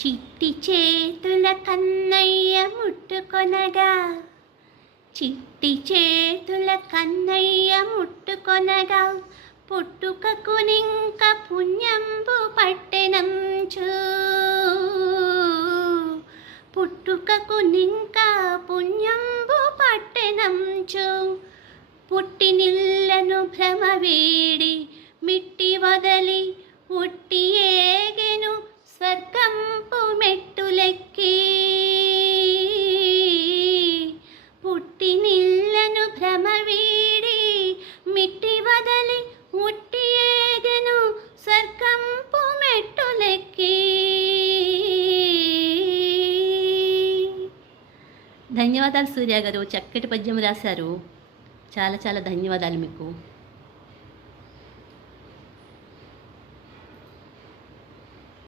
చిట్టి చేతుల కన్నయ్య ముట్టుకొనగా, చిట్టి చేతుల కన్నయ్య ముట్టుకొనగా, పుట్టుకకు నింక పుణ్యంబు పట్టెనంచు, పుట్టుకకు నింక పుణ్యంబు పట్టెనంచు. పుట్టినిల్లను భ్రమ వీడి మిట్టి వదలి ఉట్టి ఏగెను స్వర్గంపు మెట్టులెక్కి. పుట్టినిల్లను భ్రమ వీడి మిట్టి వదలి ఉట్టి ఏగెను స్వర్గంపు మెట్టులెక్కి. ధన్యవాదాలు సూర్య గారు, చక్కటి పద్యం రాశారు. చాలా చాలా ధన్యవాదాలు మీకు.